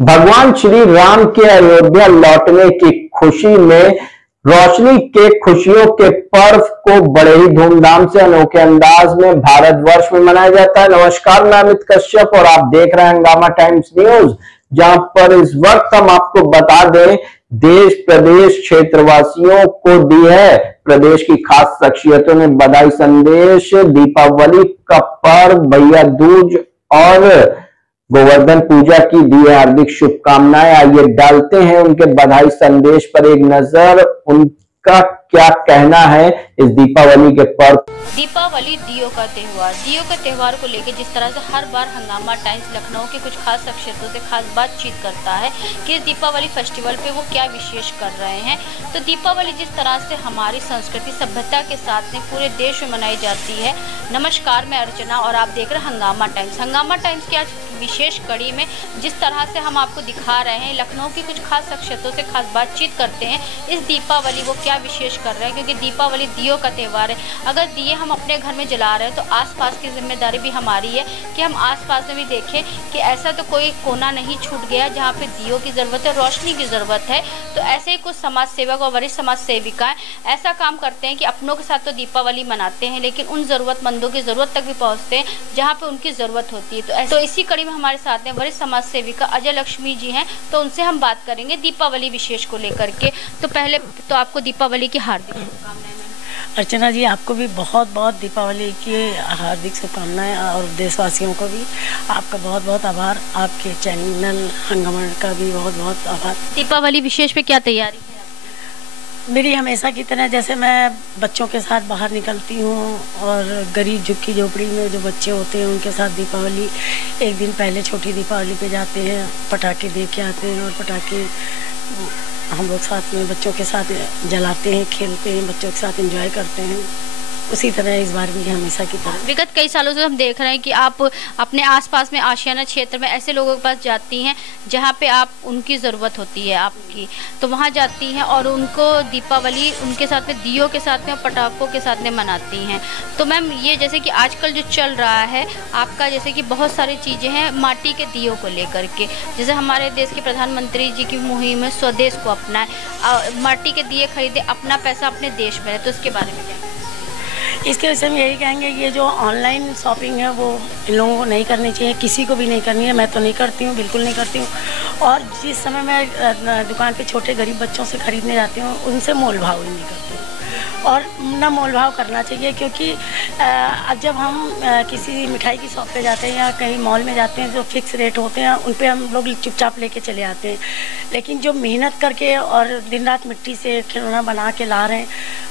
भगवान श्री राम के अयोध्या लौटने की खुशी में रोशनी के खुशियों के पर्व को बड़े ही धूमधाम से अनोखे अंदाज में भारतवर्ष में मनाया जाता है। नमस्कार, मैं अमित कश्यप और आप देख रहे हैं हंगामा टाइम्स न्यूज, जहां पर इस वक्त हम आपको बता दें देश प्रदेश क्षेत्रवासियों को दी है प्रदेश की खास शख्सियतों ने बधाई संदेश। दीपावली का पर्व, भैया दूज और गोवर्धन पूजा की दी है हार्दिक शुभकामनाएं। आइए डालते हैं उनके बधाई संदेश पर एक नजर, उनका क्या कहना है इस दीपावली के पर्व। दीपावली दियो का त्योहार को लेकर जिस तरह से हर बार हंगामा टाइम्स लखनऊ के कुछ खास शख्सियतों से खास बातचीत करता है कि इस दीपावली फेस्टिवल पे वो क्या विशेष कर रहे हैं। तो दीपावली जिस तरह से हमारी संस्कृति सभ्यता के साथ में पूरे देश में मनाई जाती है। नमस्कार, मैं अर्चना और आप देख रहे हैं हंगामा टाइम्स। हंगामा टाइम्स की आज विशेष कड़ी में जिस तरह से हम आपको दिखा रहे हैं लखनऊ की कुछ खास शख्सियतों से खास बातचीत करते हैं इस दीपावली वो क्या विशेष कर रहे हैं, क्योंकि दीपावली दियों का त्योहार है। अगर दिए हम अपने घर में जला रहे हैं तो आसपास की जिम्मेदारी भी हमारी है कि हम आसपास में भी देखें कि ऐसा तो कोई कोना नहीं छूट गया जहाँ पे दियों की ज़रूरत है, रोशनी की ज़रूरत है। तो ऐसे ही कुछ समाज सेवक और वरिष्ठ समाज सेविकाएं ऐसा काम करते हैं कि अपनों के साथ तो दीपावली मनाते हैं लेकिन उन ज़रूरतमंदों की ज़रूरत तक भी पहुँचते हैं जहाँ पर उनकी ज़रूरत होती है। तो इसी कड़ी में हमारे साथ में वरिष्ठ समाज सेविका अजय लक्ष्मी जी हैं, तो उनसे हम बात करेंगे दीपावली विशेष को लेकर के। तो पहले तो आपको दीपावली की हार्दिक शुभकामनाएं। अर्चना जी, आपको भी बहुत बहुत दीपावली की हार्दिक शुभकामनाएं और देशवासियों को भी आपका बहुत बहुत आभार। आपके चैनल हंगामा का भी बहुत बहुत आभार। दीपावली विशेष पे क्या तैयारी है? मेरी हमेशा की तरह, जैसे मैं बच्चों के साथ बाहर निकलती हूँ और गरीब झुग्गी झोपड़ी में जो बच्चे होते हैं उनके साथ दीपावली एक दिन पहले छोटी दीपावली पे जाते हैं, पटाखे दे के आते हैं और पटाखे हम लोग साथ में बच्चों के साथ जलाते हैं, खेलते हैं, बच्चों के साथ एंजॉय करते हैं। उसी तरह इस बार भी हमेशा की तरह विगत कई सालों से हम देख रहे हैं कि आप अपने आसपास में आशियाना क्षेत्र में ऐसे लोगों के पास जाती हैं जहां पे आप उनकी ज़रूरत होती है आपकी, तो वहां जाती हैं और उनको दीपावली उनके साथ में दियों के साथ में और पटाखों के साथ में मनाती हैं। तो मैम, ये जैसे कि आजकल जो चल रहा है आपका, जैसे कि बहुत सारी चीज़ें हैं माटी के दियों को लेकर के, जैसे हमारे देश के प्रधानमंत्री जी की मुहिम है स्वदेश को अपनाए, माटी के दिए खरीदे, अपना पैसा अपने देश में है। तो इसके बारे में क्या? इसके विषय में यही कहेंगे कि ये जो ऑनलाइन शॉपिंग है वो इन लोगों को नहीं करनी चाहिए, किसी को भी नहीं करनी है। मैं तो नहीं करती हूँ, बिल्कुल नहीं करती हूँ। और जिस समय मैं दुकान पे छोटे गरीब बच्चों से ख़रीदने जाती हूँ उनसे मोल भाव ही नहीं करती हूँ, और ना मोल भाव करना चाहिए, क्योंकि जब हम किसी मिठाई की शॉप पे जाते हैं या कहीं मॉल में जाते हैं जो फिक्स रेट होते हैं उन पे हम लोग चुपचाप लेके चले आते हैं। लेकिन जो मेहनत करके और दिन रात मिट्टी से खिलौना बना के ला रहे हैं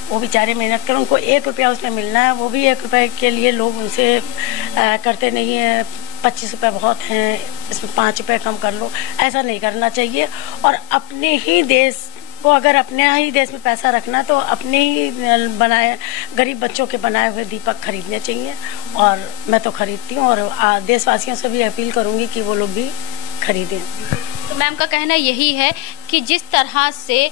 वो बेचारे मेहनत कर, उनको 1 रुपया उसमें मिलना है, वो भी 1 रुपये के लिए लोग उनसे करते नहीं है। 25 रुपये बहुत हैं, इसमें 5 रुपये कम कर लो, ऐसा नहीं करना चाहिए। और अपने ही देश को, अगर अपने ही देश में पैसा रखना तो अपने ही बनाए गरीब बच्चों के बनाए हुए दीपक खरीदने चाहिए, और मैं तो खरीदती हूँ और देशवासियों से भी अपील करूँगी कि वो लोग भी खरीदें। तो मैम का कहना यही है कि जिस तरह से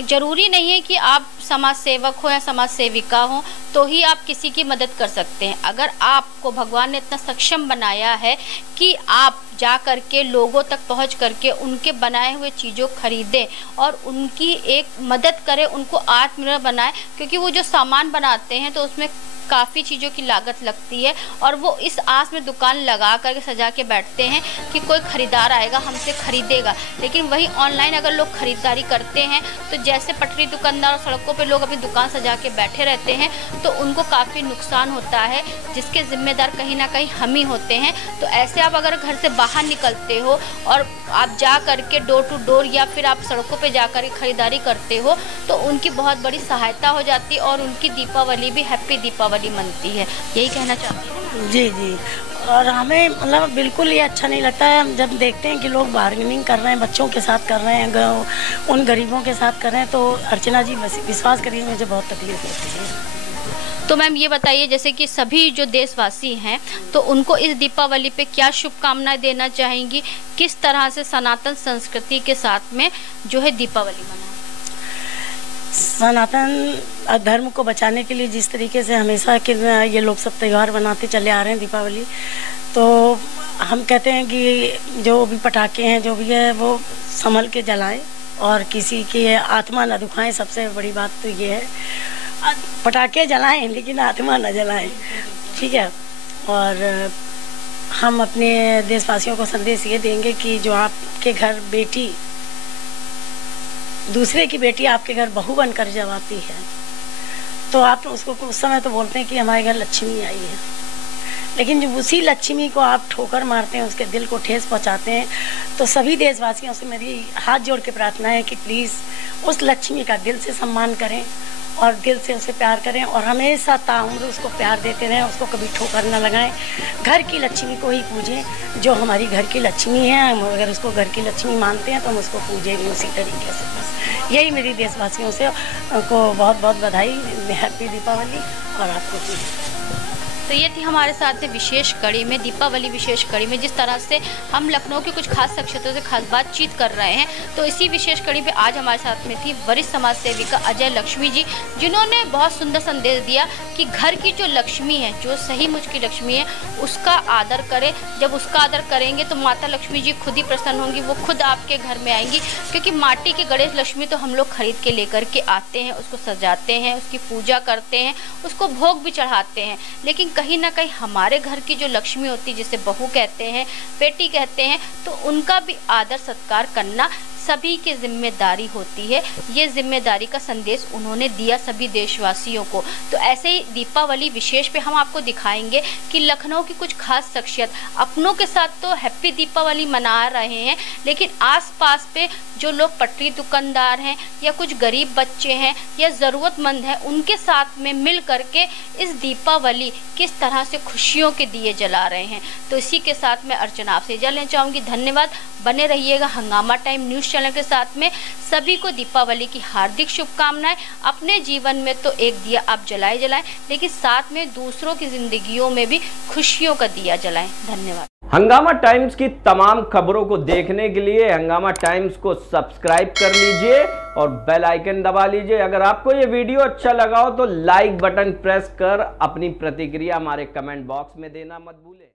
जरूरी नहीं है कि आप समाज सेवक हो या समाज सेविका हो तो ही आप किसी की मदद कर सकते हैं। अगर आपको भगवान ने इतना सक्षम बनाया है कि आप जा करके लोगों तक पहुंच करके उनके बनाए हुए चीज़ों खरीदें और उनकी एक मदद करें, उनको आत्मनिर्भर बनाएं, क्योंकि वो जो सामान बनाते हैं तो उसमें काफ़ी चीज़ों की लागत लगती है और वो इस आस में दुकान लगा करके सजा के बैठते हैं कि कोई ख़रीदार आएगा हमसे ख़रीदेगा। लेकिन वही ऑनलाइन अगर लोग ख़रीदारी करते हैं तो जैसे पटरी दुकानदार और सड़कों पे लोग अपनी दुकान सजा के बैठे रहते हैं तो उनको काफ़ी नुकसान होता है, जिसके ज़िम्मेदार कहीं ना कहीं हम ही होते हैं। तो ऐसे आप अगर घर से बाहर निकलते हो और आप जा करके डोर टू डोर या फिर आप सड़कों पर जा कर ख़रीदारी करते हो तो उनकी बहुत बड़ी सहायता हो जाती है और उनकी दीपावली भी हैप्पी दीपावली मनती है। यही कहना चाहती हूँ। जी जी, और हमें मतलब बिल्कुल ये अच्छा नहीं लगता है हम जब देखते हैं कि लोग बार्गेनिंग कर रहे हैं, बच्चों के साथ कर रहे हैं, उन गरीबों के साथ कर रहे हैं। तो अर्चना जी विश्वास करिए मुझे बहुत तकलीफ होती है। तो मैम ये बताइए, जैसे कि सभी जो देशवासी हैं तो उनको इस दीपावली पे क्या शुभकामनाएं देना चाहेंगी, किस तरह से सनातन संस्कृति के साथ में जो है दीपावली मनाएं? सनातन धर्म को बचाने के लिए जिस तरीके से हमेशा के ये लोग सब त्यौहार बनाते चले आ रहे हैं दीपावली, तो हम कहते हैं कि जो भी पटाखे हैं जो भी है वो संभल के जलाएं और किसी की आत्मा न दुखाएं। सबसे बड़ी बात तो ये है, पटाखे जलाएं लेकिन आत्मा न जलाएं, ठीक है। और हम अपने देशवासियों को संदेश ये देंगे कि जो आपके घर बेटी, दूसरे की बेटी आपके घर बहू बनकर जब आती है तो आप उसको उस समय तो बोलते हैं कि हमारे घर लक्ष्मी आई है, लेकिन जब उसी लक्ष्मी को आप ठोकर मारते हैं, उसके दिल को ठेस पहुंचाते हैं, तो सभी देशवासियों से मेरी हाथ जोड़ के प्रार्थना है कि प्लीज़ उस लक्ष्मी का दिल से सम्मान करें और दिल से उसे प्यार करें और हमेशा ताउम्र उसको प्यार देते रहें, उसको कभी ठोकर न लगाएं। घर की लक्ष्मी को ही पूजें जो हमारी घर की लक्ष्मी है। हम अगर उसको घर की लक्ष्मी मानते हैं तो हम उसको पूजेंगे उसी तरीके से। बस यही मेरी देशवासियों से को बहुत बहुत बधाई, हैप्पी दीपावली। और आपको भी। तो ये थी हमारे साथ से विशेष कड़ी में, दीपावली विशेष कड़ी में, जिस तरह से हम लखनऊ के कुछ खास शख्सियतों से खास बातचीत कर रहे हैं। तो इसी विशेष कड़ी में आज हमारे साथ में थी वरिष्ठ समाज सेविका अजय लक्ष्मी जी, जिन्होंने बहुत सुंदर संदेश दिया कि घर की जो लक्ष्मी है, जो सही मुझ की लक्ष्मी है, उसका आदर करें। जब उसका आदर करेंगे तो माता लक्ष्मी जी खुद ही प्रसन्न होंगी, वो खुद आपके घर में आएंगी। क्योंकि माटी के गणेश लक्ष्मी तो हम लोग खरीद के लेकर के आते हैं, उसको सजाते हैं, उसकी पूजा करते हैं, उसको भोग भी चढ़ाते हैं, लेकिन कहीं ना कहीं हमारे घर की जो लक्ष्मी होती है, जिसे बहू कहते हैं, बेटी कहते हैं, तो उनका भी आदर सत्कार करना सभी की जिम्मेदारी होती है। ये जिम्मेदारी का संदेश उन्होंने दिया सभी देशवासियों को। तो ऐसे ही दीपावली विशेष पे हम आपको दिखाएंगे कि लखनऊ की कुछ खास शख्सियत अपनों के साथ तो हैप्पी दीपावली मना रहे हैं, लेकिन आसपास पे जो लोग पटरी दुकानदार हैं या कुछ गरीब बच्चे हैं या ज़रूरतमंद हैं, उनके साथ में मिल करके इस दीपावली किस तरह से खुशियों के दिए जला रहे हैं। तो इसी के साथ मैं अर्चना आपसे इजाज़त लेना चाहूँगी। धन्यवाद। बने रहिएगा हंगामा टाइम न्यूज़ चैनल के साथ में। सभी को दीपावली की हार्दिक शुभकामनाएं। अपने जीवन में तो एक दिया आप जलाएं, लेकिन साथ में दूसरों की जिंदगियों में भी खुशियों का दिया जलाएं। धन्यवाद। हंगामा टाइम्स की तमाम खबरों को देखने के लिए हंगामा टाइम्स को सब्सक्राइब कर लीजिए और बेल आइकन दबा लीजिए। अगर आपको ये वीडियो अच्छा लगा हो तो लाइक बटन प्रेस कर अपनी प्रतिक्रिया हमारे कमेंट बॉक्स में देना मत भूलें।